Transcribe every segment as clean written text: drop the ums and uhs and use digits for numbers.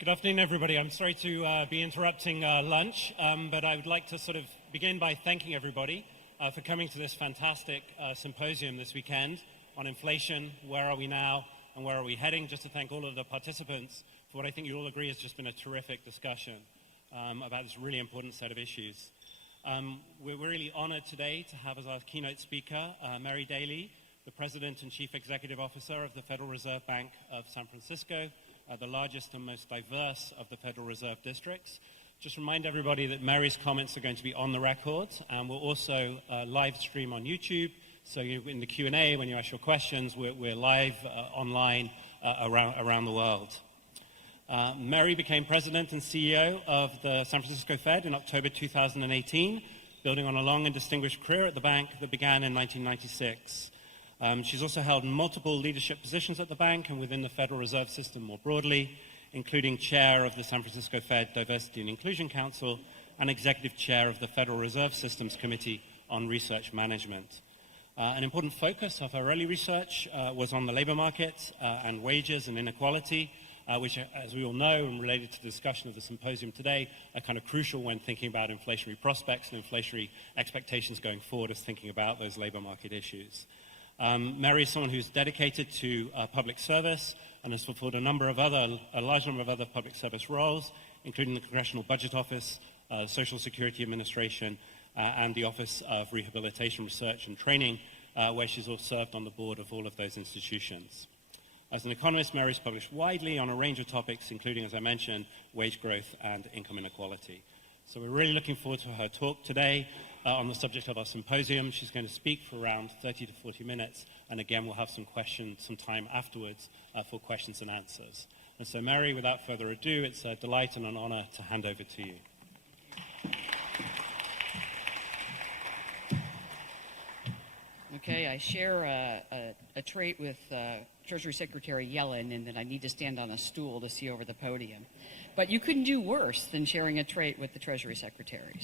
Good afternoon, everybody. I'm sorry to be interrupting lunch, but I would like to sort of begin by thanking everybody for coming to this fantastic symposium this weekend on inflation, where are we now, and where are we heading. Just to thank all of the participants for what I think you all agree has just been a terrific discussion about this really important set of issues. We're really honored today to have as our keynote speaker Mary Daly, the President and Chief Executive Officer of the Federal Reserve Bank of San Francisco, the largest and most diverse of the Federal Reserve districts. Just remind everybody that Mary's comments are going to be on the record, and we'll also live stream on YouTube. So in the Q&A, when you ask your questions, we're live online around the world. Mary became President and CEO of the San Francisco Fed in October 2018, building on a long and distinguished career at the bank that began in 1996. She's also held multiple leadership positions at the bank and within the Federal Reserve System more broadly, including chair of the San Francisco Fed Diversity and Inclusion Council and executive chair of the Federal Reserve System's Committee on Research Management. An important focus of her early research was on the labor market and wages and inequality, which, as we all know, and related to the discussion of the symposium today, are kind of crucial when thinking about inflationary prospects and inflationary expectations going forward as thinking about those labor market issues. Mary is someone who's dedicated to public service and has fulfilled a large number of other public service roles, including the Congressional Budget Office, Social Security Administration, and the Office of Rehabilitation Research and Training, where she's also served on the board of all of those institutions. As an economist, Mary's published widely on a range of topics, including, as I mentioned, wage growth and income inequality. So we're really looking forward to her talk today on the subject of our symposium. She's going to speak for around 30 to 40 minutes, and again, we'll have some time afterwards for questions and answers. And so, Mary, without further ado, it's a delight and an honor to hand over to you. Okay, I share a trait with Treasury Secretary Yellen in that I need to stand on a stool to see over the podium. But you couldn't do worse than sharing a trait with the Treasury Secretary.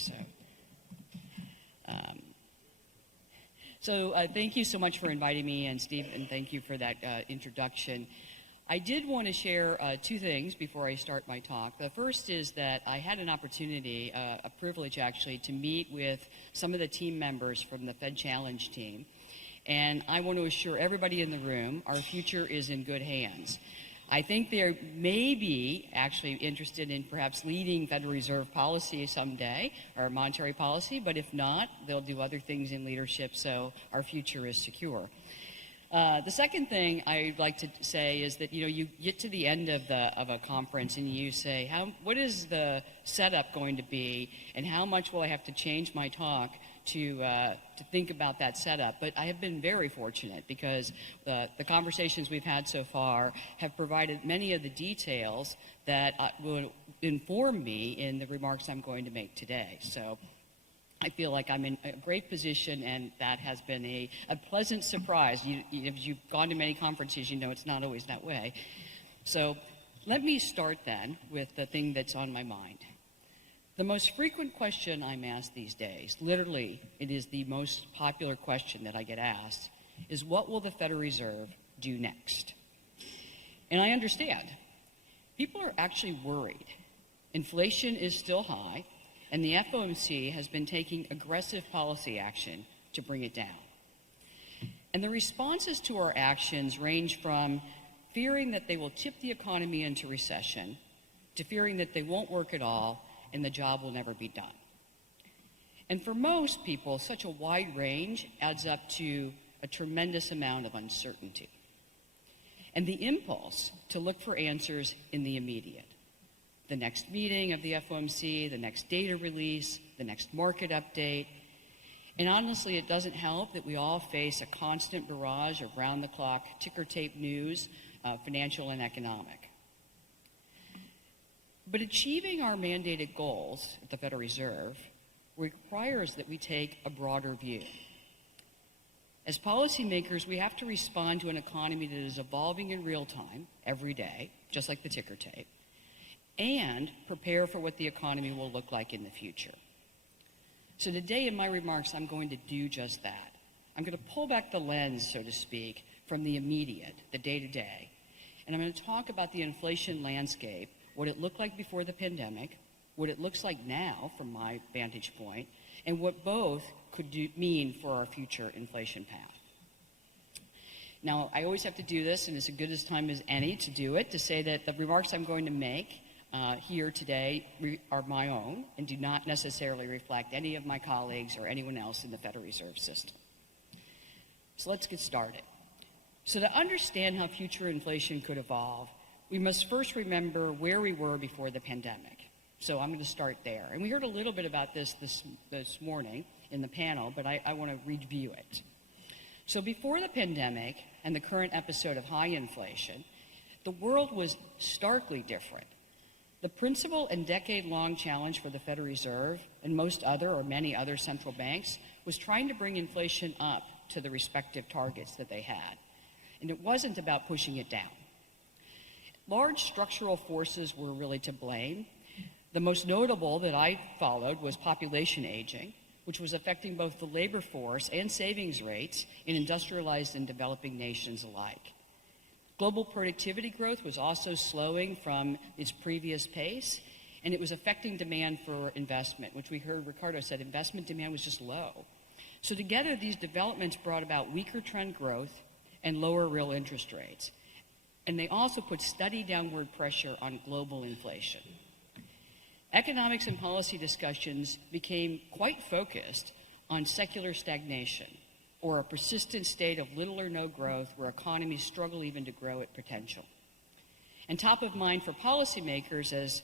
So thank you so much for inviting me, and Steve, and thank you for that introduction. I did want to share two things before I start my talk. The first is that I had an opportunity, a privilege actually, to meet with some of the team members from the Fed Challenge team. And I want to assure everybody in the room our future is in good hands. I think they may be actually interested in perhaps leading Federal Reserve policy someday, or monetary policy, but if not, they'll do other things in leadership, so our future is secure. The second thing I'd like to say is that, you get to the end of a conference and you say, what is the setup going to be, and how much will I have to change my talk to think about that setup? But I have been very fortunate because the conversations we've had so far have provided many of the details that will inform me in the remarks I'm going to make today. So I feel like I'm in a great position, and that has been a pleasant surprise. If you've gone to many conferences, you know it's not always that way. So let me start then with the thing that's on my mind. The most frequent question I'm asked these days, literally it is the most popular question that I get asked, is what will the Federal Reserve do next? And I understand. People are actually worried. Inflation is still high, and the FOMC has been taking aggressive policy action to bring it down. And the responses to our actions range from fearing that they will tip the economy into recession to fearing that they won't work at all and the job will never be done. And for most people, such a wide range adds up to a tremendous amount of uncertainty. And the impulse to look for answers in the immediate. The next meeting of the FOMC, the next data release, the next market update. And honestly, it doesn't help that we all face a constant barrage of round-the-clock ticker tape news, financial and economic. But achieving our mandated goals at the Federal Reserve requires that we take a broader view. As policymakers, we have to respond to an economy that is evolving in real time, every day, just like the ticker tape, and prepare for what the economy will look like in the future. So today in my remarks, I'm going to do just that. I'm going to pull back the lens, so to speak, from the immediate, the day-to-day, and I'm going to talk about the inflation landscape what it looked like before the pandemic, what it looks like now from my vantage point, and what both could mean for our future inflation path. Now, I always have to do this, and it's as good a time as any to do it, to say that the remarks I'm going to make here today are my own and do not necessarily reflect any of my colleagues or anyone else in the Federal Reserve System. So let's get started. So to understand how future inflation could evolve, we must first remember where we were before the pandemic. So I'm going to start there. And we heard a little bit about this morning in the panel, but I want to review it. So before the pandemic and the current episode of high inflation, the world was starkly different. The principal and decade-long challenge for the Federal Reserve and most other or many other central banks was trying to bring inflation up to the respective targets that they had. And it wasn't about pushing it down. Large structural forces were really to blame. The most notable that I followed was population aging, which was affecting both the labor force and savings rates in industrialized and developing nations alike. Global productivity growth was also slowing from its previous pace, and it was affecting demand for investment, which we heard Ricardo said investment demand was just low. So together, these developments brought about weaker trend growth and lower real interest rates. And they also put steady downward pressure on global inflation. Economics and policy discussions became quite focused on secular stagnation, or a persistent state of little or no growth where economies struggle even to grow at potential. And top of mind for policymakers, as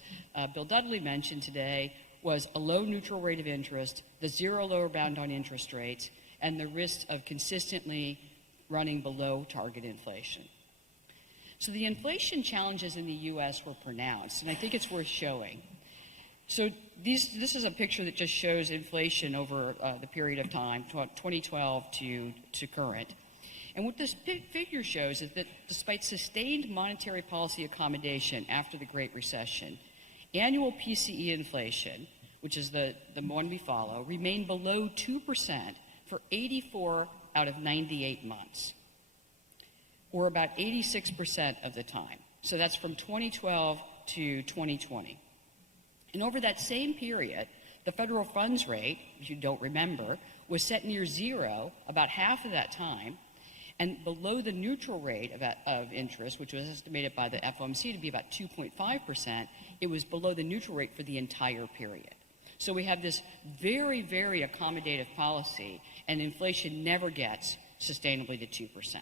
Bill Dudley mentioned today, was a low neutral rate of interest, the zero lower bound on interest rates, and the risk of consistently running below target inflation. So the inflation challenges in the U.S. were pronounced, and I think it's worth showing. So this is a picture that just shows inflation over the period of time, 2012 to current. And what this figure shows is that despite sustained monetary policy accommodation after the Great Recession, annual PCE inflation, which is the one we follow, remained below 2% for 84 out of 98 months, or about 86% of the time. So that's from 2012 to 2020. And over that same period, the federal funds rate, if you don't remember, was set near zero about half of that time, and below the neutral rate of interest, which was estimated by the FOMC to be about 2.5%, it was below the neutral rate for the entire period. So we have this very, very accommodative policy, and inflation never gets sustainably to 2%.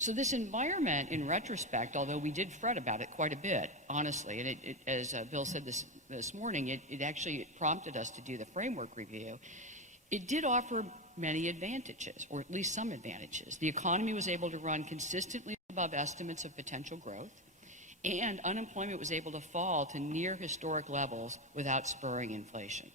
So this environment, in retrospect, although we did fret about it quite a bit, honestly, and it as Bill said this morning, it actually prompted us to do the framework review. It did offer many advantages, or at least some advantages. The economy was able to run consistently above estimates of potential growth, and unemployment was able to fall to near historic levels without spurring inflation.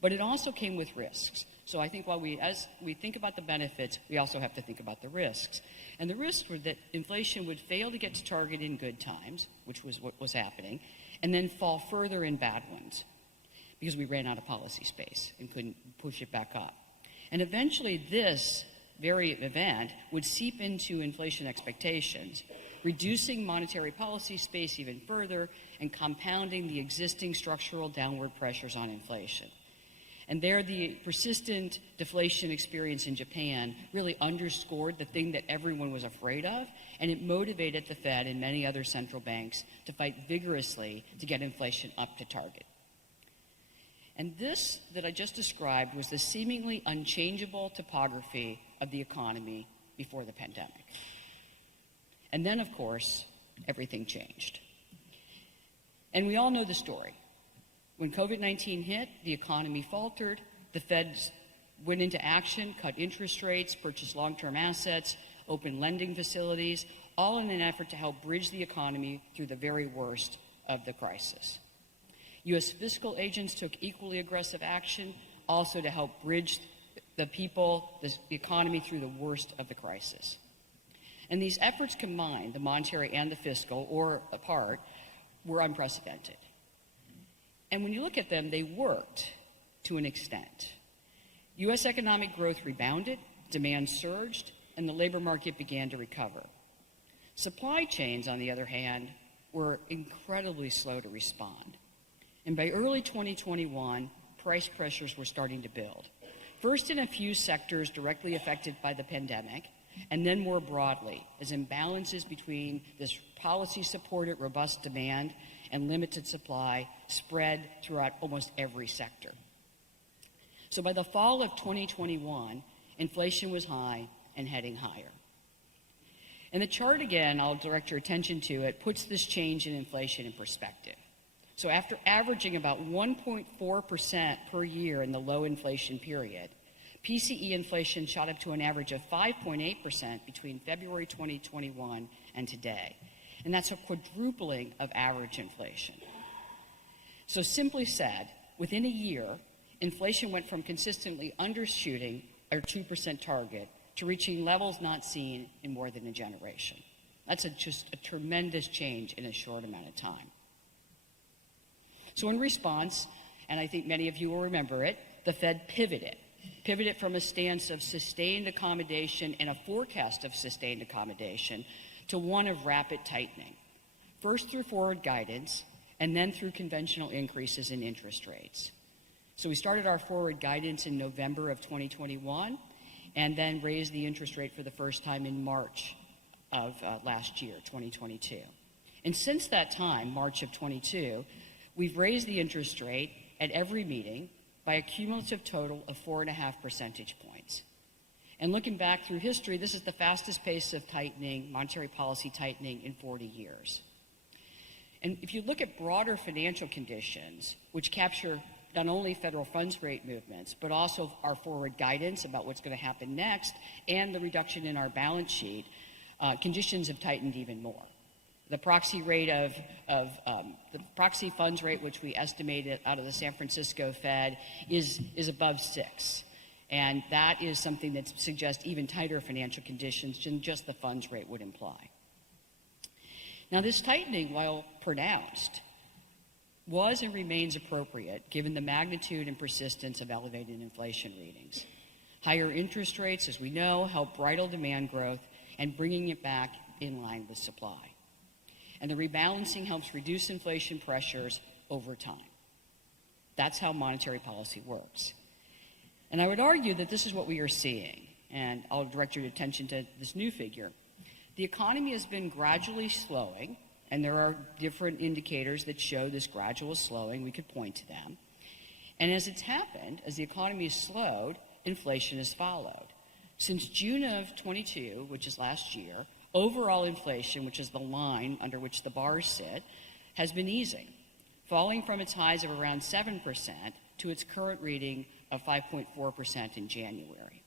But it also came with risks. So I think as we think about the benefits, we also have to think about the risks. And the risks were that inflation would fail to get to target in good times, which was what was happening, and then fall further in bad ones, because we ran out of policy space and couldn't push it back up. And eventually this very event would seep into inflation expectations, reducing monetary policy space even further and compounding the existing structural downward pressures on inflation. And there, the persistent deflation experience in Japan really underscored the thing that everyone was afraid of, and it motivated the Fed and many other central banks to fight vigorously to get inflation up to target. And this that I just described was the seemingly unchangeable topography of the economy before the pandemic. And then, of course, everything changed. And we all know the story. When COVID-19 hit, the economy faltered, the Fed went into action, cut interest rates, purchased long-term assets, opened lending facilities, all in an effort to help bridge the economy through the very worst of the crisis. U.S. fiscal agents took equally aggressive action, also to help bridge the economy through the worst of the crisis. And these efforts combined, the monetary and the fiscal, or apart, were unprecedented. And when you look at them, they worked to an extent. U.S. economic growth rebounded, demand surged, and the labor market began to recover. Supply chains, on the other hand, were incredibly slow to respond. And by early 2021, price pressures were starting to build. First in a few sectors directly affected by the pandemic, and then more broadly, as imbalances between this policy-supported robust demand and limited supply spread throughout almost every sector. So by the fall of 2021, inflation was high and heading higher. And the chart, again, I'll direct your attention to it, puts this change in inflation in perspective. So after averaging about 1.4% per year in the low inflation period, PCE inflation shot up to an average of 5.8% between February 2021 and today. And that's a quadrupling of average inflation. So simply said, within a year, inflation went from consistently undershooting our 2% target to reaching levels not seen in more than a generation. That's just a tremendous change in a short amount of time. So in response, and I think many of you will remember it, the Fed pivoted from a stance of sustained accommodation and a forecast of sustained accommodation to one of rapid tightening, first through forward guidance and then through conventional increases in interest rates. So we started our forward guidance in November of 2021 and then raised the interest rate for the first time in March of last year, 2022. And since that time, March of 22, we've raised the interest rate at every meeting by a cumulative total of 4.5 percentage points. And looking back through history, this is the fastest pace of tightening, monetary policy tightening, in 40 years. And if you look at broader financial conditions, which capture not only federal funds rate movements, but also our forward guidance about what's going to happen next and the reduction in our balance sheet, conditions have tightened even more. The proxy rate the proxy funds rate, which we estimated out of the San Francisco Fed, is above 6. And that is something that suggests even tighter financial conditions than just the funds rate would imply. Now, this tightening, while pronounced, was and remains appropriate given the magnitude and persistence of elevated inflation readings. Higher interest rates, as we know, help bridle demand growth and bringing it back in line with supply. And the rebalancing helps reduce inflation pressures over time. That's how monetary policy works. And I would argue that this is what we are seeing, and I'll direct your attention to this new figure. The economy has been gradually slowing, and there are different indicators that show this gradual slowing. We could point to them. And as it's happened, as the economy has slowed, inflation has followed. Since June of 22, which is last year, overall inflation, which is the line under which the bars sit, has been easing, falling from its highs of around 7% to its current reading of 5.4% in January.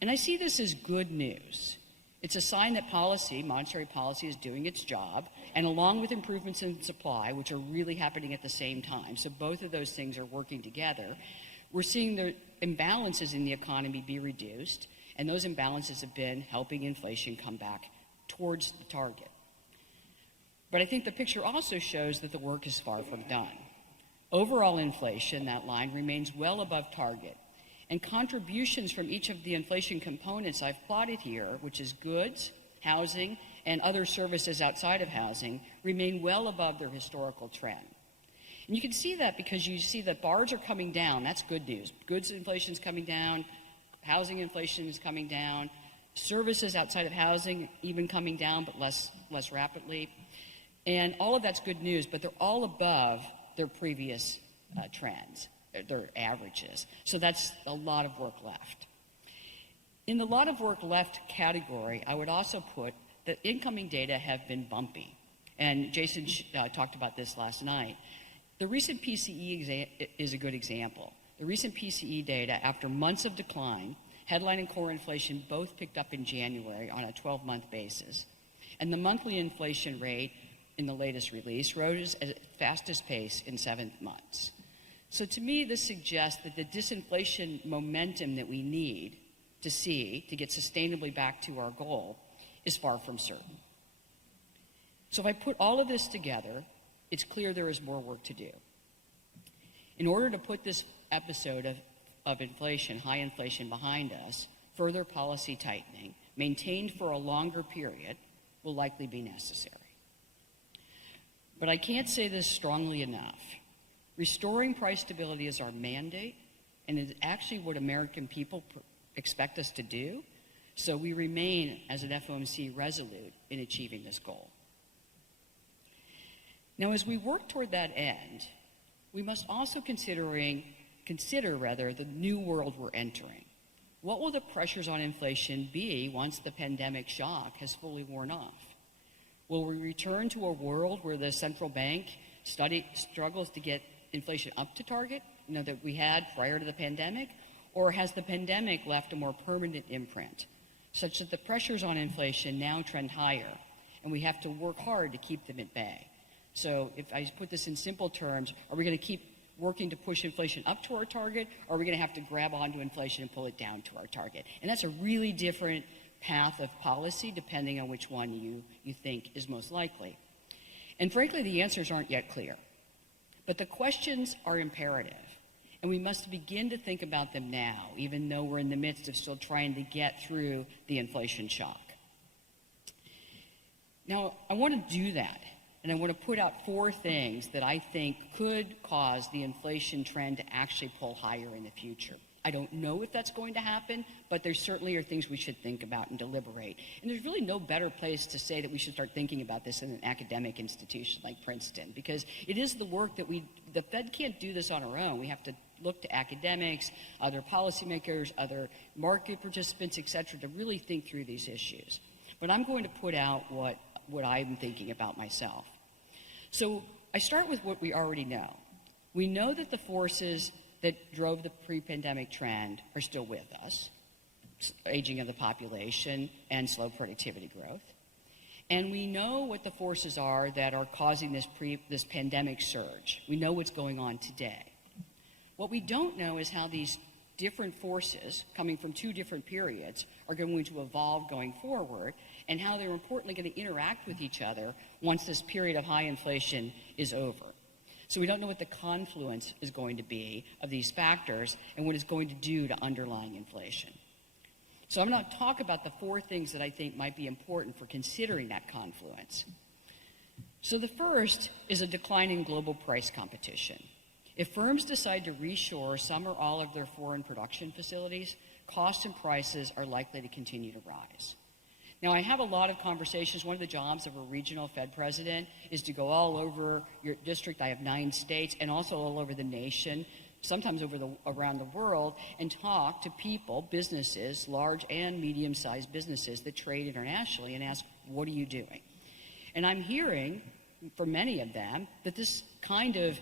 And I see this as good news. It's a sign that monetary policy, is doing its job, and along with improvements in supply, which are really happening at the same time, so both of those things are working together, we're seeing the imbalances in the economy be reduced, and those imbalances have been helping inflation come back towards the target. But I think the picture also shows that the work is far from done. Overall inflation, that line, remains well above target, and contributions from each of the inflation components I've plotted here, which is goods, housing, and other services outside of housing, remain well above their historical trend. And you can see that because you see that bars are coming down. That's good news. Goods inflation is coming down. Housing inflation is coming down. Services outside of housing even coming down, but less rapidly. And all of that's good news, but they're all above their previous trends, their averages. So that's a lot of work left. In the lot of work left category, I would also put that incoming data have been bumpy. And Jason talked about this last night. The recent PCE is a good example. The recent PCE data, after months of decline, headline and core inflation both picked up in January on a 12-month basis. And the monthly inflation rate in the latest release rose at its fastest pace in 7 months. So to me, this suggests that the disinflation momentum that we need to see to get sustainably back to our goal is far from certain. So if I put all of this together, it's clear there is more work to do. In order to put this episode of inflation, high inflation, behind us, further policy tightening, maintained for a longer period, will likely be necessary. But I can't say this strongly enough. Restoring price stability is our mandate, and it's actually what American people expect us to do. So we remain, as an FOMC, resolute in achieving this goal. Now, as we work toward that end, we must also consider the new world we're entering. What will the pressures on inflation be once the pandemic shock has fully worn off? Will we return to a world where the central bank struggles to get inflation up to target, that we had prior to the pandemic? Or has the pandemic left a more permanent imprint, such that the pressures on inflation now trend higher, and we have to work hard to keep them at bay? So if I put this in simple terms, are we going to keep working to push inflation up to our target, or are we going to have to grab onto inflation and pull it down to our target? And that's a really different path of policy depending on which one you think is most likely. And frankly, the answers aren't yet clear. But the questions are imperative, and we must begin to think about them now, even though we're in the midst of still trying to get through the inflation shock. Now, I want to do that, and I want to put out 4 things that I think could cause the inflation trend to actually pull higher in the future. I don't know if that's going to happen, but there certainly are things we should think about and deliberate. And there's really no better place to say that we should start thinking about this in an academic institution like Princeton, because it is the work that the Fed can't do this on our own. We have to look to academics, other policymakers, other market participants, et cetera, to really think through these issues. But I'm going to put out what I'm thinking about myself. So I start with what we already know. We know that the forces that drove the pre-pandemic trend are still with us: aging of the population and slow productivity growth. And we know what the forces are that are causing this pandemic surge. We know what's going on today. What we don't know is how these different forces coming from 2 different periods are going to evolve going forward, and how they're importantly going to interact with each other once this period of high inflation is over. So we don't know what the confluence is going to be of these factors and what it's going to do to underlying inflation. So I'm going to talk about the 4 things that I think might be important for considering that confluence. So the first is a decline in global price competition. If firms decide to reshore some or all of their foreign production facilities, costs and prices are likely to continue to rise. Now, I have a lot of conversations. One of the jobs of a regional Fed president is to go all over your district. I have 9 states, and also all over the nation, sometimes around the world, and talk to people, businesses, large and medium-sized businesses that trade internationally, and ask, what are you doing? And I'm hearing from many of them that this kind of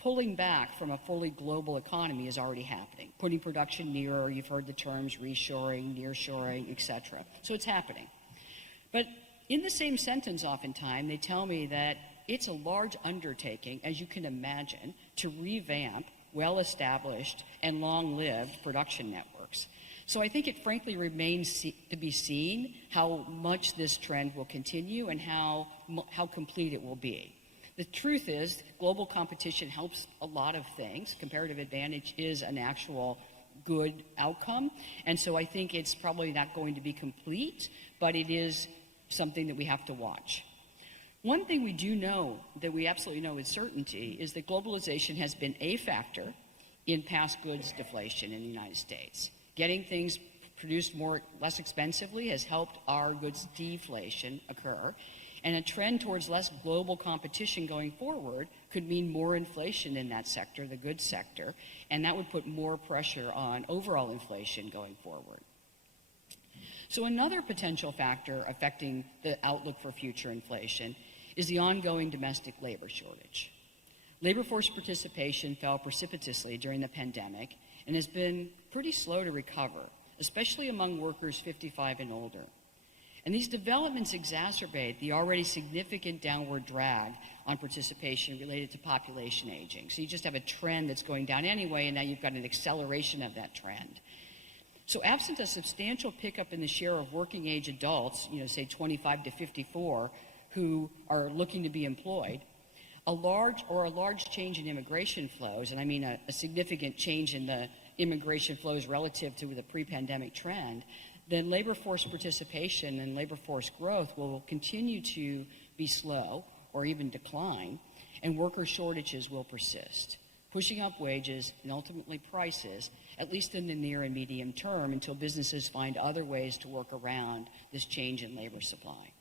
pulling back from a fully global economy is already happening. Putting production nearer, you've heard the terms reshoring, nearshoring, etc. So it's happening. But in the same sentence, oftentimes, they tell me that it's a large undertaking, as you can imagine, to revamp well-established and long-lived production networks. So I think it frankly remains to be seen how much this trend will continue and how complete it will be. The truth is, global competition helps a lot of things. Comparative advantage is an actual good outcome. And so I think it's probably not going to be complete, but it is something that we have to watch. One thing we do know, that we absolutely know with certainty, is that globalization has been a factor in past goods deflation in the United States. Getting things produced less expensively has helped our goods deflation occur. And a trend towards less global competition going forward could mean more inflation in that sector, the goods sector, and that would put more pressure on overall inflation going forward. So another potential factor affecting the outlook for future inflation is the ongoing domestic labor shortage. Labor force participation fell precipitously during the pandemic and has been pretty slow to recover, especially among workers 55 and older. And these developments exacerbate the already significant downward drag on participation related to population aging. So you just have a trend that's going down anyway, and now you've got an acceleration of that trend. So absent a substantial pickup in the share of working age adults, say 25 to 54, who are looking to be employed, a large change in immigration flows, and I mean a significant change in the immigration flows relative to the pre-pandemic trend, then labor force participation and labor force growth will continue to be slow or even decline, and worker shortages will persist, pushing up wages and ultimately prices, at least in the near and medium term, until businesses find other ways to work around this change in labor supply.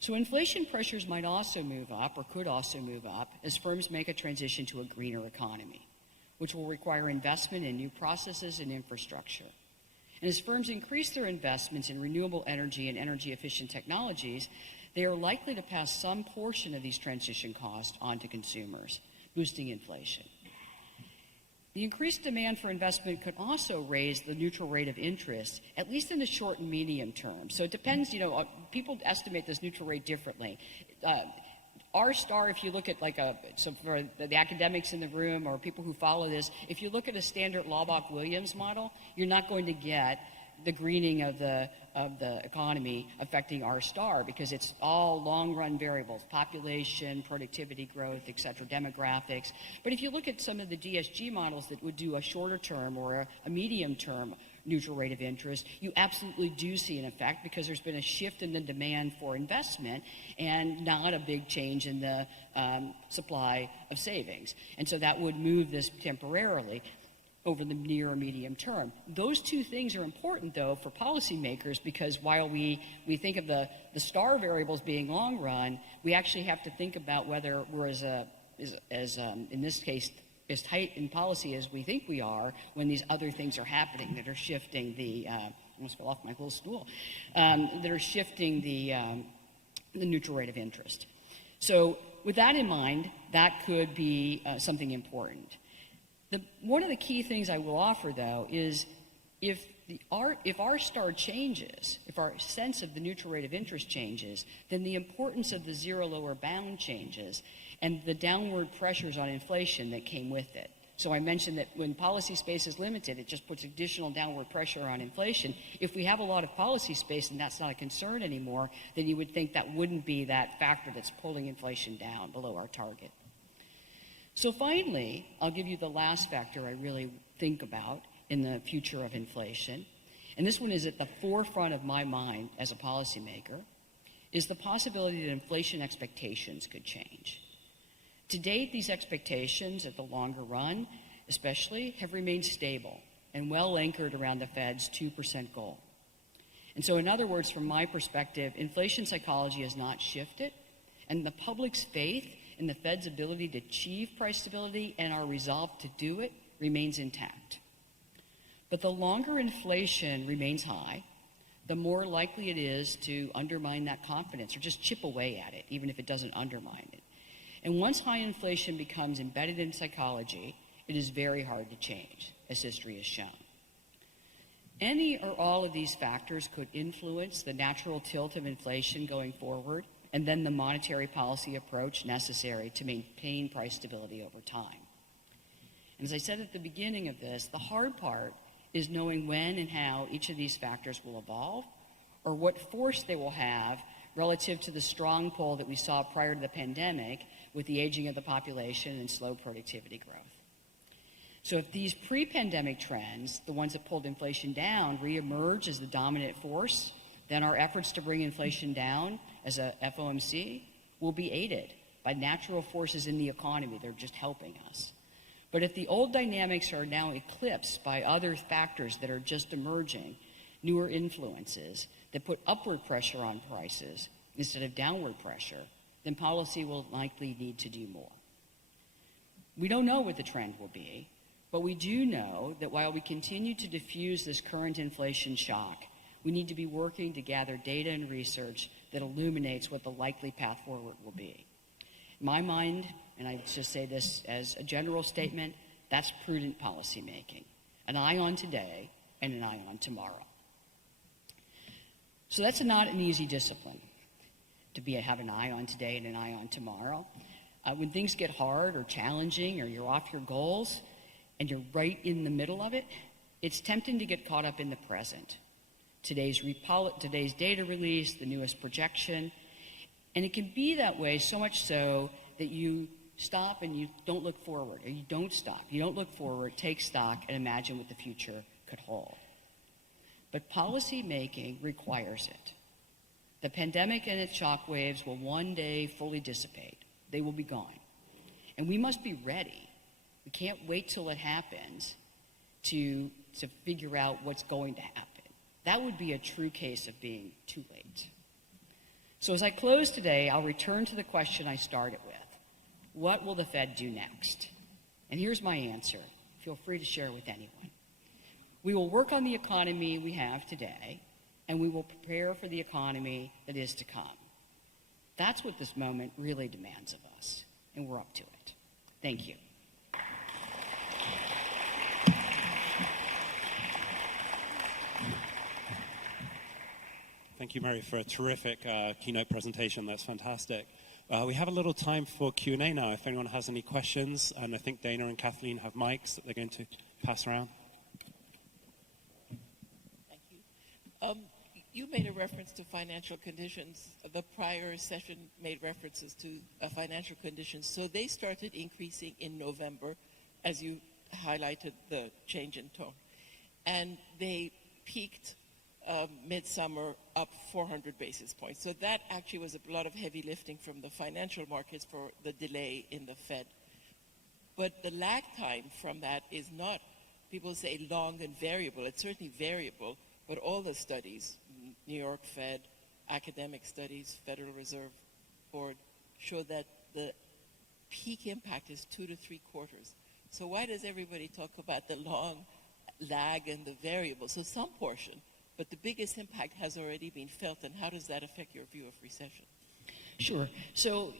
So inflation pressures might also move up, or could also move up, as firms make a transition to a greener economy, which will require investment in new processes and infrastructure. And as firms increase their investments in renewable energy and energy-efficient technologies, they are likely to pass some portion of these transition costs on to consumers, boosting inflation. The increased demand for investment could also raise the neutral rate of interest, at least in the short and medium term. So it depends, people estimate this neutral rate differently. R-star, if you look at so for the academics in the room or people who follow this, if you look at a standard Laubach-Williams model, you're not going to get the greening of the economy affecting R-star, because it's all long-run variables: population, productivity growth, et cetera, demographics. But if you look at some of the DSG models that would do a shorter term or a medium term neutral rate of interest, you absolutely do see an effect, because there's been a shift in the demand for investment and not a big change in the supply of savings. And so that would move this temporarily over the near or medium term. Those two things are important, though, for policymakers, because while we think of the star variables being long run, we actually have to think about whether we're in this case, as tight in policy as we think we are, when these other things are happening that are shifting the, I almost fell off my little stool, that are shifting the neutral rate of interest. So with that in mind, that could be something important. One of the key things I will offer, though, is if R-star changes, if our sense of the neutral rate of interest changes, then the importance of the zero lower bound changes and the downward pressures on inflation that came with it. So I mentioned that when policy space is limited, it just puts additional downward pressure on inflation. If we have a lot of policy space and that's not a concern anymore, then you would think that wouldn't be that factor that's pulling inflation down below our target. So finally, I'll give you the last factor I really think about in the future of inflation, and this one is at the forefront of my mind as a policymaker, is the possibility that inflation expectations could change. To date, these expectations at the longer run, especially, have remained stable and well anchored around the Fed's 2% goal. And so in other words, from my perspective, inflation psychology has not shifted, and the public's faith in the Fed's ability to achieve price stability and our resolve to do it remains intact. But the longer inflation remains high, the more likely it is to undermine that confidence or just chip away at it, even if it doesn't undermine it. And once high inflation becomes embedded in psychology, it is very hard to change, as history has shown. Any or all of these factors could influence the natural tilt of inflation going forward, and then the monetary policy approach necessary to maintain price stability over time. And as I said at the beginning of this, the hard part is knowing when and how each of these factors will evolve, or what force they will have relative to the strong pull that we saw prior to the pandemic with the aging of the population and slow productivity growth. So if these pre-pandemic trends, the ones that pulled inflation down, reemerge as the dominant force, then our efforts to bring inflation down as a FOMC will be aided by natural forces in the economy. They're just helping us. But if the old dynamics are now eclipsed by other factors that are just emerging, newer influences that put upward pressure on prices instead of downward pressure, then policy will likely need to do more. We don't know what the trend will be, but we do know that while we continue to diffuse this current inflation shock, we need to be working to gather data and research that illuminates what the likely path forward will be. In my mind, and I just say this as a general statement, that's prudent policy making. An eye on today and an eye on tomorrow. So that's not an easy discipline, to have an eye on today and an eye on tomorrow. When things get hard or challenging or you're off your goals and you're right in the middle of it, it's tempting to get caught up in the present. Today's data release, the newest projection, and it can be that way so much so that you stop and you don't look forward, or you don't stop. You don't look forward, take stock, and imagine what the future could hold. But policy making requires it. The pandemic and its shockwaves will one day fully dissipate. They will be gone. And we must be ready. We can't wait till it happens to figure out what's going to happen. That would be a true case of being too late. So as I close today, I'll return to the question I started with. What will the Fed do next? And here's my answer. Feel free to share it with anyone. We will work on the economy we have today, and we will prepare for the economy that is to come. That's what this moment really demands of us, and we're up to it. Thank you. Thank you, Mary, for a terrific keynote presentation. That's fantastic. We have a little time for Q&A now, if anyone has any questions. And I think Dana and Kathleen have mics that they're going to pass around. Thank you. You made a reference to financial conditions. The prior session made references to financial conditions. So they started increasing in November, as you highlighted the change in tone. And they peaked midsummer up 400 basis points. So that actually was a lot of heavy lifting from the financial markets for the delay in the Fed. But the lag time from that is not, people say long and variable. It's certainly variable, but all the studies, New York Fed, academic studies, Federal Reserve Board, show that the peak impact is 2 to 3 quarters. So why does everybody talk about the long lag and the variable? So some portion, but the biggest impact has already been felt, and how does that affect your view of recession? Sure. So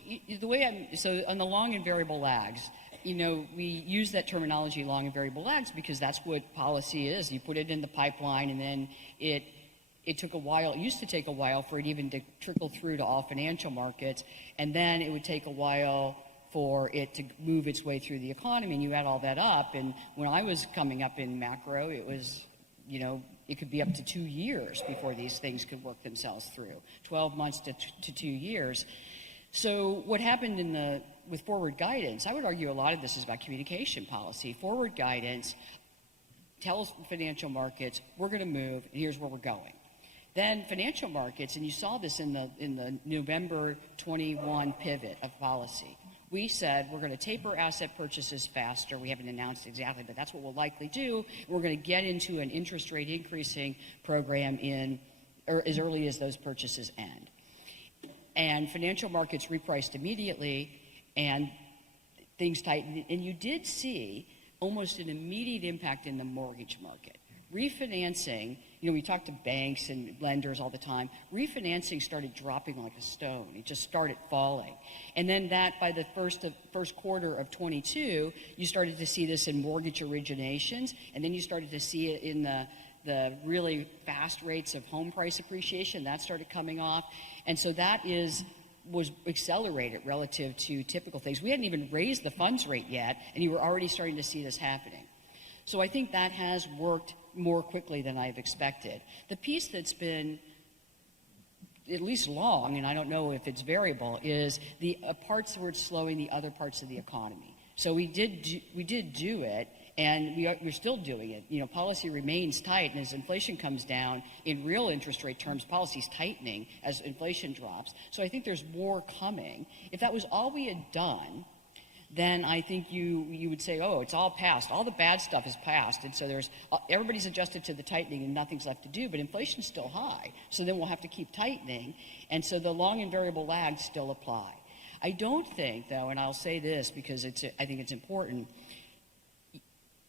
on the long and variable lags, we use that terminology, long and variable lags, because that's what policy is. You put it in the pipeline, and then it took a while. It used to take a while for it even to trickle through to all financial markets, and then it would take a while for it to move its way through the economy, and you add all that up. And when I was coming up in macro, it was, it could be up to 2 years before these things could work themselves through, 12 months to 2 years. So what happened with forward guidance, I would argue a lot of this is about communication policy. Forward guidance tells financial markets, we're going to move, and here's where we're going. Then financial markets, and you saw this in the November 21 pivot of policy, we said we're going to taper asset purchases faster. We haven't announced exactly, but that's what we'll likely do. We're going to get into an interest rate increasing program as early as those purchases end. And financial markets repriced immediately, and things tightened. And you did see almost an immediate impact in the mortgage market. Refinancing, we talk to banks and lenders all the time. Refinancing started dropping like a stone. It just started falling. And then by the first quarter of 22, you started to see this in mortgage originations, and then you started to see it in the really fast rates of home price appreciation. That started coming off. And so that was accelerated relative to typical things. We hadn't even raised the funds rate yet, and you were already starting to see this happening. So I think that has worked more quickly than I've expected. The piece that's been at least long, and I don't know if it's variable, is the parts where it's slowing the other parts of the economy. So we did do it, and we're still doing it. Policy remains tight, and as inflation comes down, in real interest rate terms, policy's tightening as inflation drops. So I think there's more coming. If that was all we had done, then I think you would say, oh, it's all past. All the bad stuff is past. And so everybody's adjusted to the tightening and nothing's left to do, but inflation's still high. So then we'll have to keep tightening. And so the long and variable lags still apply. I don't think, though, and I'll say this because I think it's important,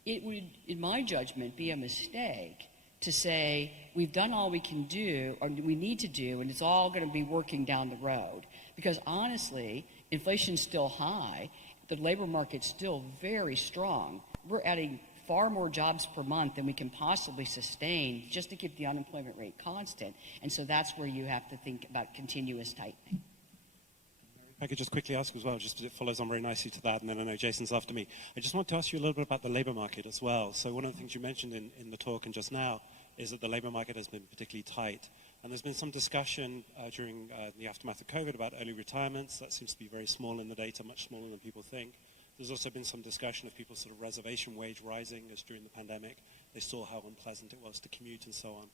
it would, in my judgment, be a mistake to say we've done all we can do or we need to do, and it's all going to be working down the road. Because honestly, inflation's still high. The labor market's still very strong. We're adding far more jobs per month than we can possibly sustain just to keep the unemployment rate constant. And so that's where you have to think about continuous tightening. If I could just quickly ask as well, just because it follows on very nicely to that, and then I know Jason's after me. I just want to ask you a little bit about the labor market as well. So one of the things you mentioned in the talk and just now is that the labor market has been particularly tight. And there's been some discussion during the aftermath of COVID about early retirements. That seems to be very small in the data, much smaller than people think. There's also been some discussion of people's sort of reservation wage rising as during the pandemic. They saw how unpleasant it was to commute and so on.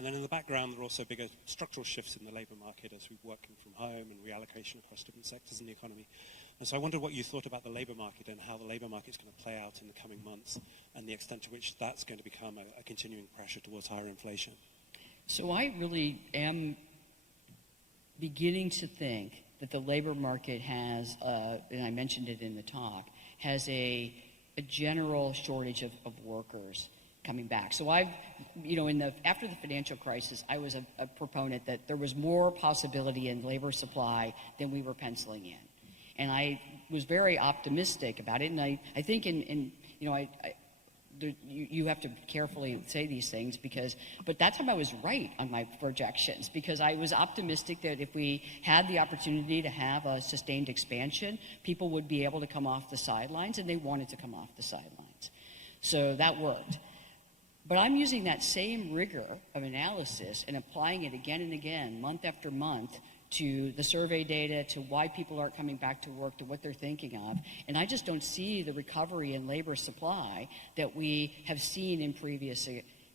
And then in the background, there are also bigger structural shifts in the labor market as we're working from home and reallocation across different sectors in the economy. And so I wondered what you thought about the labor market and how the labor market is going to play out in the coming months and the extent to which that's going to become a continuing pressure towards higher inflation. So I really am beginning to think that the labor market has, and I mentioned it in the talk, has a general shortage of workers coming back. So I've, after the financial crisis, I was a proponent that there was more possibility in labor supply than we were penciling in. And I was very optimistic about it. And I think you have to carefully say these things but that time I was right on my projections, because I was optimistic that if we had the opportunity to have a sustained expansion, people would be able to come off the sidelines, and they wanted to come off the sidelines. So that worked. But I'm using that same rigor of analysis and applying it again and again, month after month, to the survey data, to why people aren't coming back to work, to what they're thinking of. And I just don't see the recovery in labor supply that we have seen in previous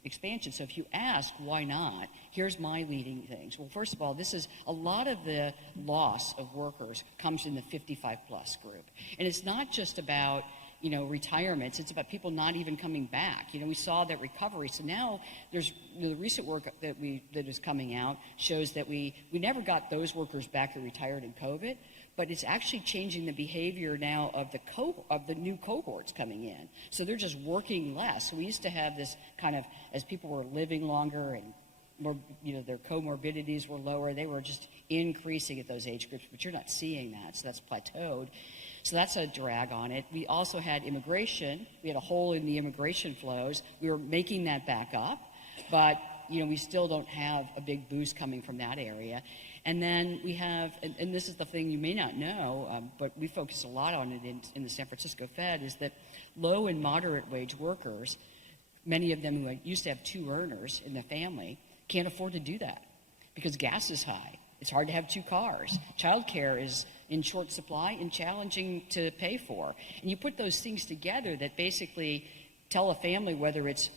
expansion. So if you ask why not, here's my leading things. Well, first of all, this is a lot of the loss of workers comes in the 55 plus group. And it's not just about retirements. It's about people not even coming back. We saw that recovery. So now there's the recent work that is coming out shows that we never got those workers back who retired in COVID, but it's actually changing the behavior now of the new cohorts coming in. So they're just working less. So we used to have this kind of, as people were living longer and more, their comorbidities were lower, they were just increasing at those age groups, but you're not seeing that. So that's plateaued. So that's a drag on it. We also had immigration. We had a hole in the immigration flows. We were making that back up, but we still don't have a big boost coming from that area. And then we have, and this is the thing you may not know, but we focus a lot on it in the San Francisco Fed, is that low and moderate wage workers, many of them who used to have two earners in the family, can't afford to do that because gas is high. It's hard to have two cars. Childcare is in short supply and challenging to pay for. And you put those things together that basically tell a family whether it's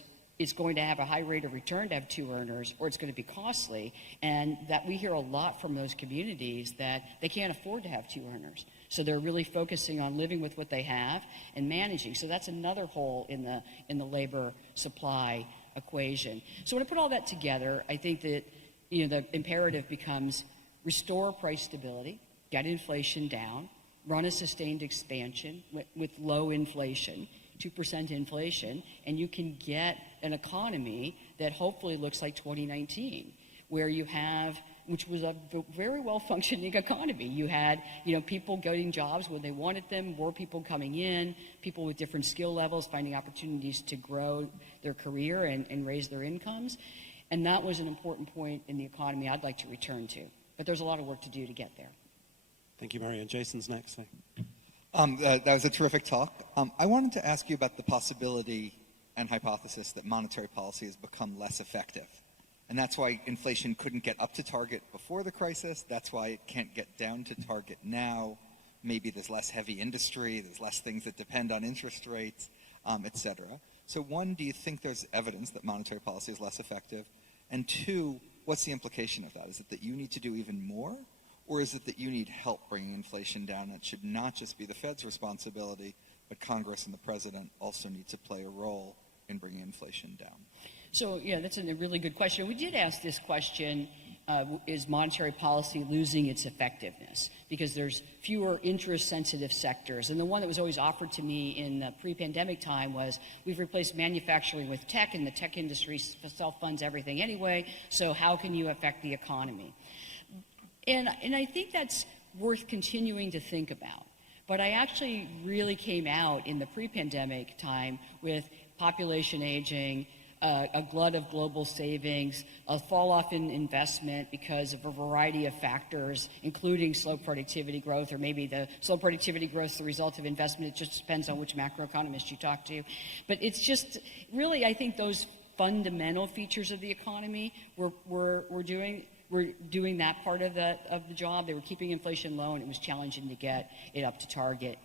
going to have a high rate of return to have two earners or it's going to be costly. And that we hear a lot from those communities that they can't afford to have two earners. So they're really focusing on living with what they have and managing. So that's another hole in the labor supply equation. So when I put all that together, I think that the imperative becomes restore price stability, get inflation down, run a sustained expansion with low inflation, 2% inflation, and you can get an economy that hopefully looks like 2019, where you have, which was a very well-functioning economy. You had, people getting jobs when they wanted them, more people coming in, people with different skill levels finding opportunities to grow their career and raise their incomes. And that was an important point in the economy I'd like to return to. But there's a lot of work to do to get there. Thank you, Marianne. Jason's next. That was a terrific talk. I wanted to ask you about the possibility and hypothesis that monetary policy has become less effective. And that's why inflation couldn't get up to target before the crisis. That's why it can't get down to target now. Maybe there's less heavy industry, there's less things that depend on interest rates, et cetera. So one, do you think there's evidence that monetary policy is less effective? And two, what's the implication of that? Is it that you need to do even more? Or is it that you need help bringing inflation down? It should not just be the Fed's responsibility, but Congress and the President also need to play a role in bringing inflation down. So, that's a really good question. We did ask this question, is monetary policy losing its effectiveness? Because there's fewer interest-sensitive sectors. And the one that was always offered to me in the pre-pandemic time was, we've replaced manufacturing with tech, and the tech industry self-funds everything anyway, so how can you affect the economy? And I think that's worth continuing to think about. But I actually really came out in the pre-pandemic time with population aging, a glut of global savings, a fall off in investment because of a variety of factors, including slow productivity growth, or maybe the slow productivity growth is the result of investment. It just depends on which macroeconomist you talk to. But it's just really, I think those fundamental features of the economy were doing that part of the job. They were keeping inflation low, and it was challenging to get it up to target.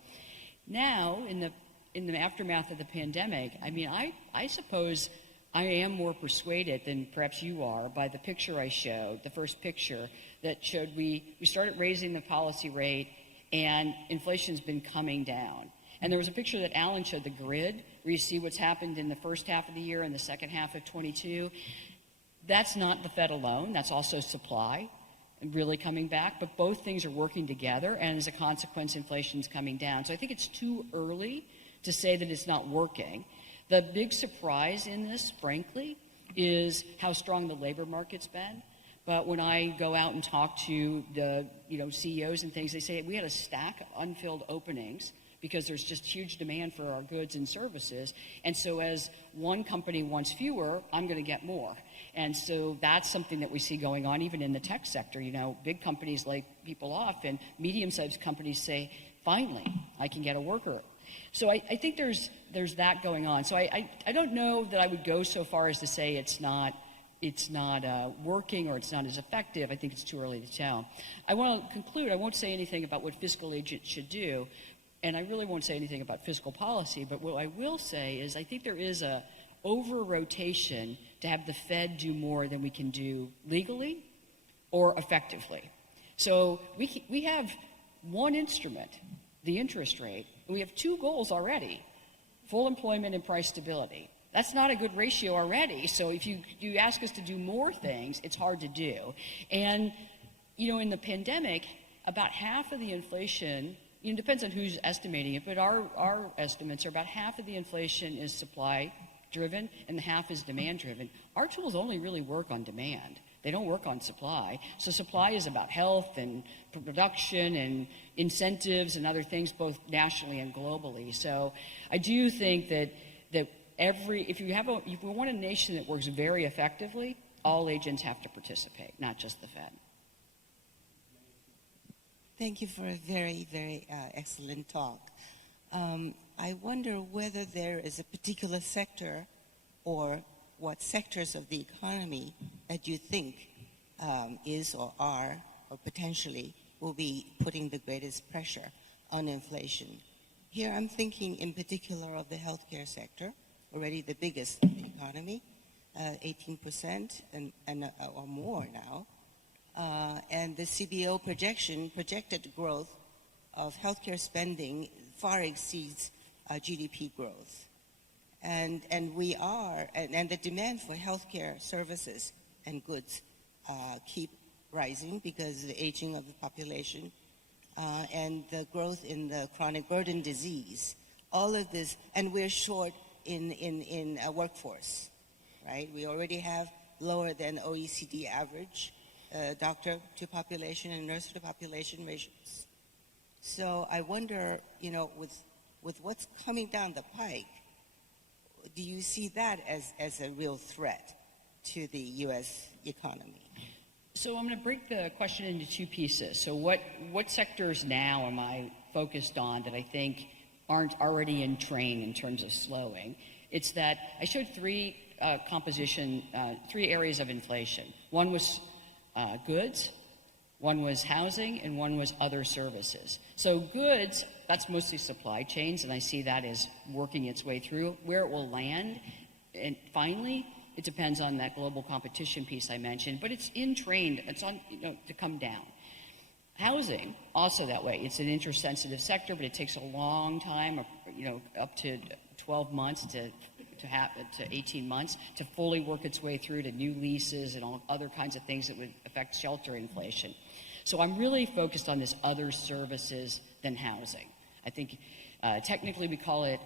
Now, in the aftermath of the pandemic, I suppose I am more persuaded than perhaps you are by the picture I showed, the first picture that showed we started raising the policy rate and inflation's been coming down. And there was a picture that Alan showed, the grid, where you see what's happened in the first half of the year and the second half of 22. That's not the Fed alone, that's also supply really coming back, but both things are working together, and as a consequence, inflation's coming down. So I think it's too early to say that it's not working. The big surprise in this, frankly, is how strong the labor market's been. But when I go out and talk to the CEOs and things, they say we had a stack of unfilled openings because there's just huge demand for our goods and services. And so as one company wants fewer, I'm going to get more. And so that's something that we see going on even in the tech sector. Big companies lay people off, and medium-sized companies say, finally, I can get a worker. So I think there's that going on. So I don't know that I would go so far as to say it's not working or it's not as effective. I think it's too early to tell. I want to conclude. I won't say anything about what fiscal agents should do, and I really won't say anything about fiscal policy, but what I will say is I think there is a over-rotation to have the Fed do more than we can do legally or effectively. So we have one instrument, the interest rate, and we have two goals already, full employment and price stability. That's not a good ratio already. So if you ask us to do more things, it's hard to do. And, in the pandemic, about half of the inflation, it depends on who's estimating it, but our estimates are about half of the inflation is supply driven and half is demand driven. Our tools only really work on demand. They don't work on supply. So supply is about health and production and incentives and other things, both nationally and globally. So I do think that if we want a nation that works very effectively, all agents have to participate, not just the Fed. Thank you for a very, very excellent talk. I wonder whether there is a particular sector or what sectors of the economy that you think is or are or potentially will be putting the greatest pressure on inflation. Here I'm thinking in particular of the healthcare sector, already the biggest of the economy, 18% or more now. And the CBO projected growth of healthcare spending far exceeds GDP growth. And the demand for healthcare services and goods keep rising because of the aging of the population and the growth in the chronic burden disease. All of this, and we're short in a workforce, right? We already have lower than OECD average doctor to population and nurse to population ratios. So I wonder, with what's coming down the pike, do you see that as a real threat to the U.S. economy? So I'm going to break the question into two pieces. So what sectors now am I focused on that I think aren't already in train in terms of slowing? It's that I showed three areas of inflation. One was goods, one was housing, and one was other services. So goods, that's mostly supply chains, and I see that as working its way through. Where it will land, and finally, it depends on that global competition piece I mentioned, but it's in train, it's on to come down. Housing, also that way. It's an interest-sensitive sector, but it takes a long time, up to 12 months to 18 months to fully work its way through to new leases and all other kinds of things that would affect shelter inflation. So I'm really focused on this other services than housing. I think technically we call it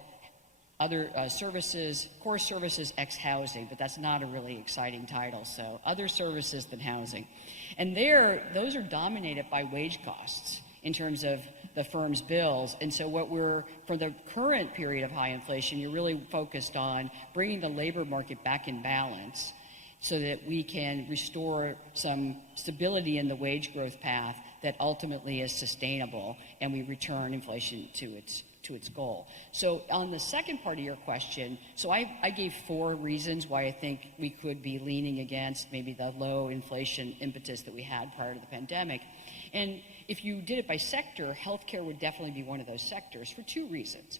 other services, core services ex housing, but that's not a really exciting title. So other services than housing. And those are dominated by wage costs in terms of the firm's bills. And so for the current period of high inflation, you're really focused on bringing the labor market back in balance so that we can restore some stability in the wage growth path that ultimately is sustainable and we return inflation to its goal. So on the second part of your question, so I gave 4 reasons why I think we could be leaning against maybe the low inflation impetus that we had prior to the pandemic. And if you did it by sector, healthcare would definitely be one of those sectors for 2 reasons.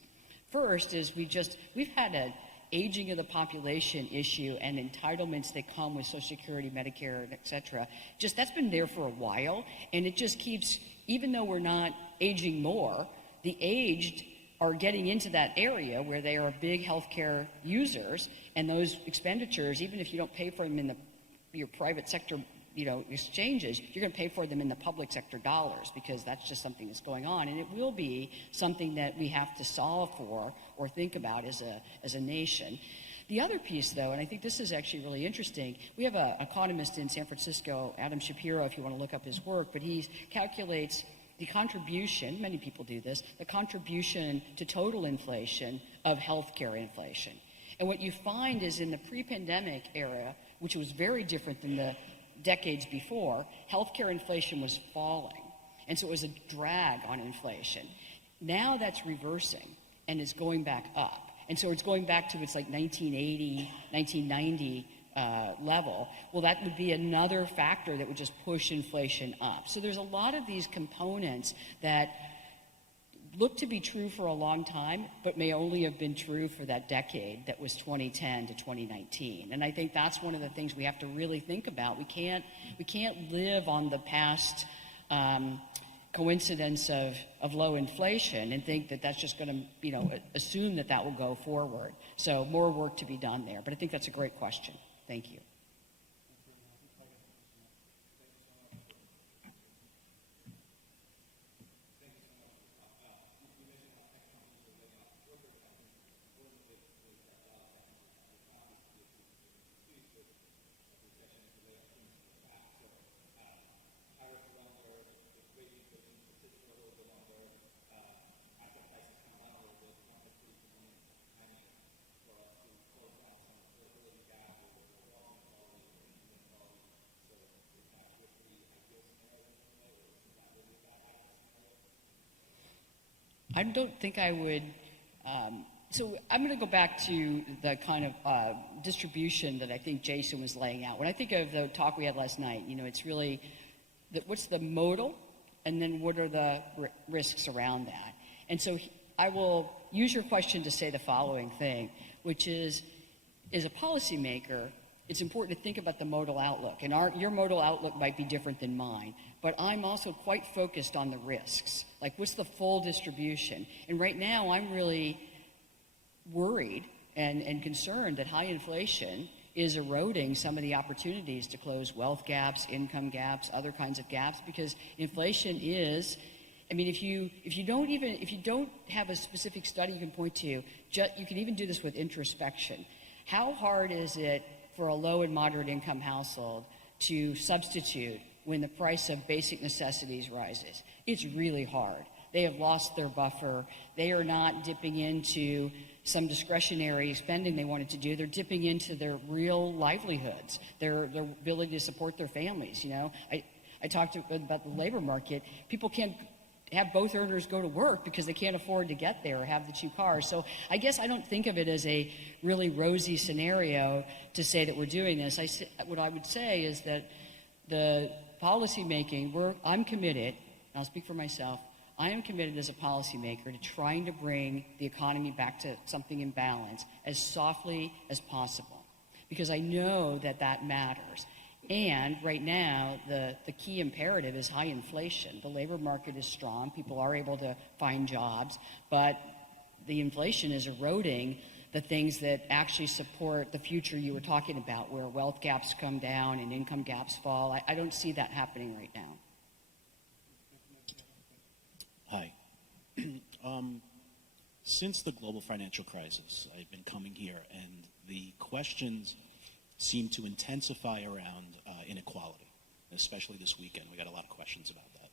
First is we've had aging of the population issue and entitlements that come with Social Security, Medicare, et cetera, just that's been there for a while, and it just keeps, even though we're not aging more, the aged are getting into that area where they are big healthcare users, and those expenditures, even if you don't pay for them in your private sector exchanges, you're going to pay for them in the public sector dollars, because that's just something that's going on, and it will be something that we have to solve for or think about as a nation. The other piece, though, and I think this is actually really interesting, we have an economist in San Francisco, Adam Shapiro, if you want to look up his work, but he calculates the contribution, many people do this, the contribution to total inflation of healthcare inflation. And what you find is in the pre-pandemic era, which was very different than the decades before, healthcare inflation was falling. And so it was a drag on inflation. Now that's reversing and is going back up. And so it's going back to its like 1980, 1990 level. Well, that would be another factor that would just push inflation up. So there's a lot of these components that look to be true for a long time, but may only have been true for that decade that was 2010 to 2019. And I think that's one of the things we have to really think about. We can't live on the past coincidence of low inflation and think that that's just going to, assume that will go forward. So more work to be done there. But I think that's a great question. Thank you. I don't think I would. So I'm going to go back to the kind of distribution that I think Jason was laying out. When I think of the talk we had last night, it's really what's the modal, and then what are the risks around that. And so I will use your question to say the following thing, which is, as a policymaker, it's important to think about the modal outlook. And your modal outlook might be different than mine, but I'm also quite focused on the risks. Like, what's the full distribution? And right now, I'm really worried and concerned that high inflation is eroding some of the opportunities to close wealth gaps, income gaps, other kinds of gaps, because inflation is, if you don't have a specific study you can point to, you can even do this with introspection. How hard is it for a low and moderate income household to substitute when the price of basic necessities rises? It's really hard. They have lost their buffer. They are not dipping into some discretionary spending they wanted to do. They're dipping into their real livelihoods, their ability to support their families. I talked about the labor market. People can't have both earners go to work because they can't afford to get there or have the two cars. So I guess I don't think of it as a really rosy scenario to say that we're doing this. What I would say is that the policy making, I'm committed, and I'll speak for myself, I am committed as a policymaker to trying to bring the economy back to something in balance as softly as possible, because I know that matters. And right now, the key imperative is high inflation. The labor market is strong. People are able to find jobs, but the inflation is eroding the things that actually support the future you were talking about, where wealth gaps come down and income gaps fall. I don't see that happening right now. Hi. Since the global financial crisis, I've been coming here, and the questions seem to intensify around inequality, especially this weekend. We got a lot of questions about that.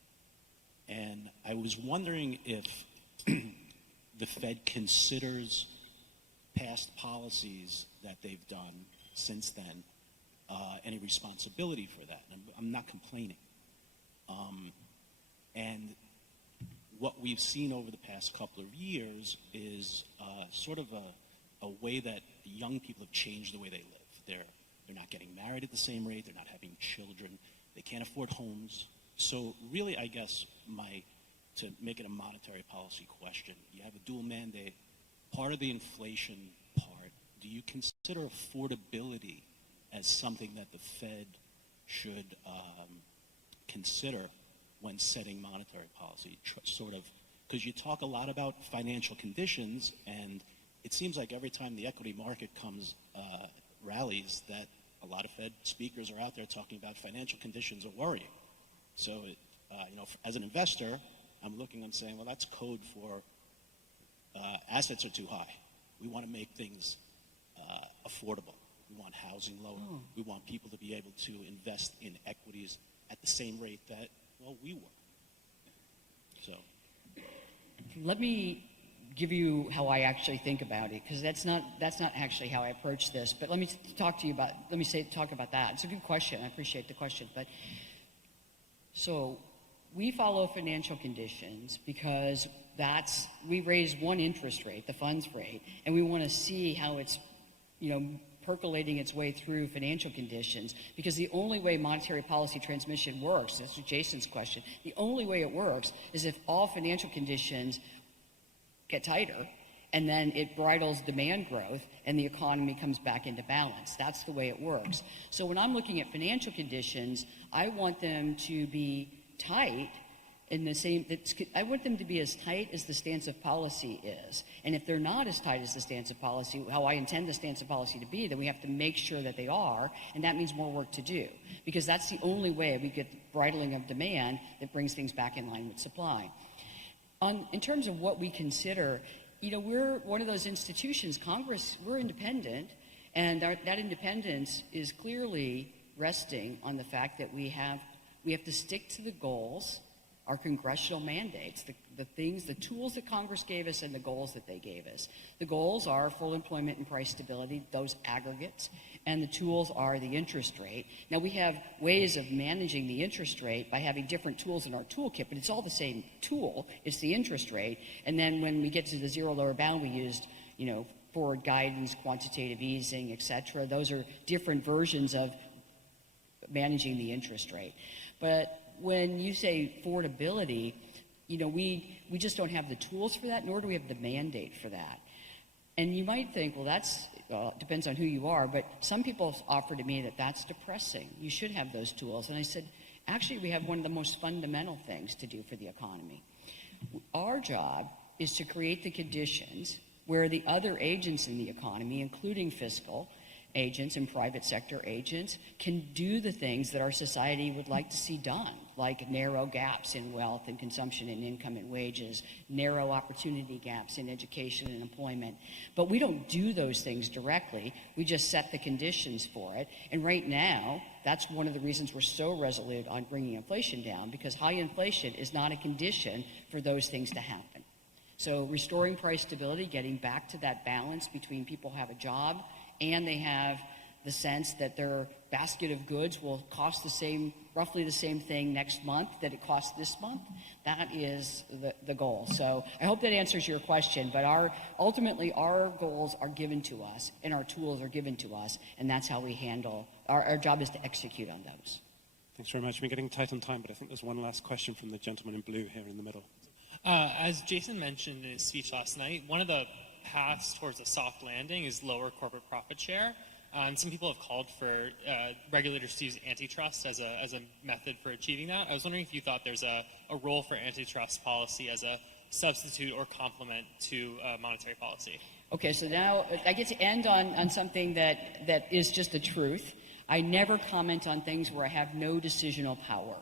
And I was wondering if the Fed considers past policies that they've done since then any responsibility for that. And I'm not complaining. And what we've seen over the past couple of years is sort of a way that young people have changed the way they live. They're not getting married at the same rate. They're not having children. They can't afford homes. So really, I guess, to make it a monetary policy question, you have a dual mandate. Part of the inflation part do you consider affordability as something that the Fed should consider when setting monetary policy? Sort of, because you talk a lot about financial conditions, and it seems like every time the equity market rallies, that a lot of Fed speakers are out there talking about financial conditions are worrying. So, as an investor, I'm saying, well, that's code for assets are too high. We want to make things affordable. We want housing lower. We want people to be able to invest in equities at the same rate that, well, we were. So, let me give you how I actually think about it, because that's not actually how I approach this. But let me talk about that. It's a good question. I appreciate the question. But so we follow financial conditions because we raise one interest rate, the funds rate, and we want to see how it's, percolating its way through financial conditions, because the only way monetary policy transmission works, this is Jason's question, the only way it works is if all financial conditions get tighter, and then it bridles demand growth and the economy comes back into balance. That's the way it works. So when I'm looking at financial conditions, I want them to be tight I want them to be as tight as the stance of policy is. And if they're not as tight as the stance of policy, how I intend the stance of policy to be, then we have to make sure that they are, and that means more work to do. Because that's the only way we get the bridling of demand that brings things back in line with supply. In terms of what we consider, we're one of those institutions, Congress, we're independent, and that independence is clearly resting on the fact that we have to stick to the goals, our congressional mandates, the tools that Congress gave us and the goals that they gave us. The goals are full employment and price stability, those aggregates, and the tools are the interest rate. Now, we have ways of managing the interest rate by having different tools in our toolkit, but it's all the same tool. It's the interest rate. And then when we get to the zero lower bound, we used, forward guidance, quantitative easing, et cetera. Those are different versions of managing the interest rate. But when you say affordability, we just don't have the tools for that, nor do we have the mandate for that. And you might think, well, it depends on who you are, but some people offer to me that that's depressing. You should have those tools. And I said, actually, we have one of the most fundamental things to do for the economy. Our job is to create the conditions where the other agents in the economy, including fiscal agents and private sector agents, can do the things that our society would like to see done, like narrow gaps in wealth and consumption and income and wages, narrow opportunity gaps in education and employment. But we don't do those things directly. We just set the conditions for it. And right now, that's one of the reasons we're so resolute on bringing inflation down, because high inflation is not a condition for those things to happen. So restoring price stability, getting back to that balance between people who have a job and they have the sense that their basket of goods will cost roughly the same thing next month that it cost this month. That is the goal. So I hope that answers your question, but ultimately our goals are given to us and our tools are given to us, and that's how we handle, our job is to execute on those. Thanks very much. We're getting tight on time, but I think there's one last question from the gentleman in blue here in the middle. As Jason mentioned in his speech last night, one of the paths towards a soft landing is lower corporate profit share. And some people have called for regulators to use antitrust as a method for achieving that. I was wondering if you thought there's a role for antitrust policy as a substitute or complement to monetary policy. Okay, so now I get to end on something that is just the truth. I never comment on things where I have no decisional power.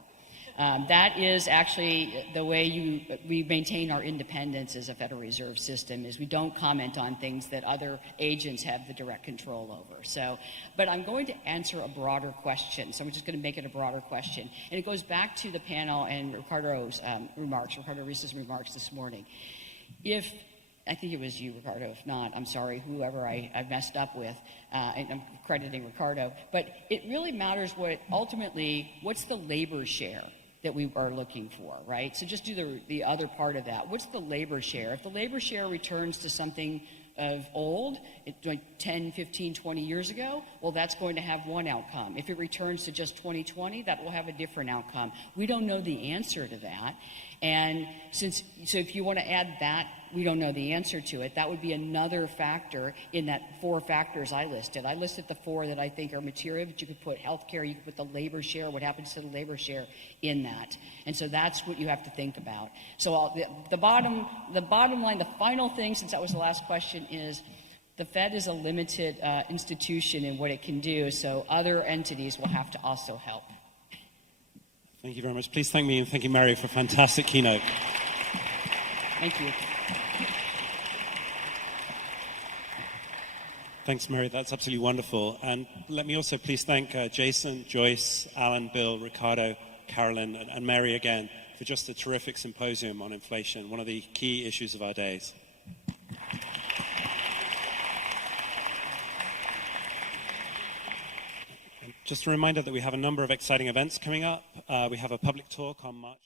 That is actually the way we maintain our independence as a Federal Reserve System, is we don't comment on things that other agents have the direct control over. But I'm going to answer a broader question, so I'm just going to make it a broader question. And it goes back to the panel and Ricardo Reese's remarks this morning. I think it was you, Ricardo. If not, I'm sorry, whoever I messed up with, and I'm crediting Ricardo. But it really matters what's the labor share that we are looking for, right? So just do the other part of that. What's the labor share? If the labor share returns to something of old, like 10, 15, 20 years ago, well, that's going to have one outcome. If it returns to just 2020, that will have a different outcome. We don't know the answer to that. And so if you want to add that, we don't know the answer to it. That would be another factor in that 4 factors I listed. I listed the 4 that I think are material, but you could put healthcare, you could put the labor share, what happens to the labor share in that. And so that's what you have to think about. So the bottom line, the final thing, since that was the last question, is the Fed is a limited institution in what it can do, so other entities will have to also help. Thank you very much. Please thank me and thank you, Mary, for a fantastic keynote. Thank you. Thanks, Mary. That's absolutely wonderful. And let me also please thank Jason, Joyce, Alan, Bill, Ricardo, Carolyn, and Mary again for just a terrific symposium on inflation, one of the key issues of our days. And just a reminder that we have a number of exciting events coming up. We have a public talk on March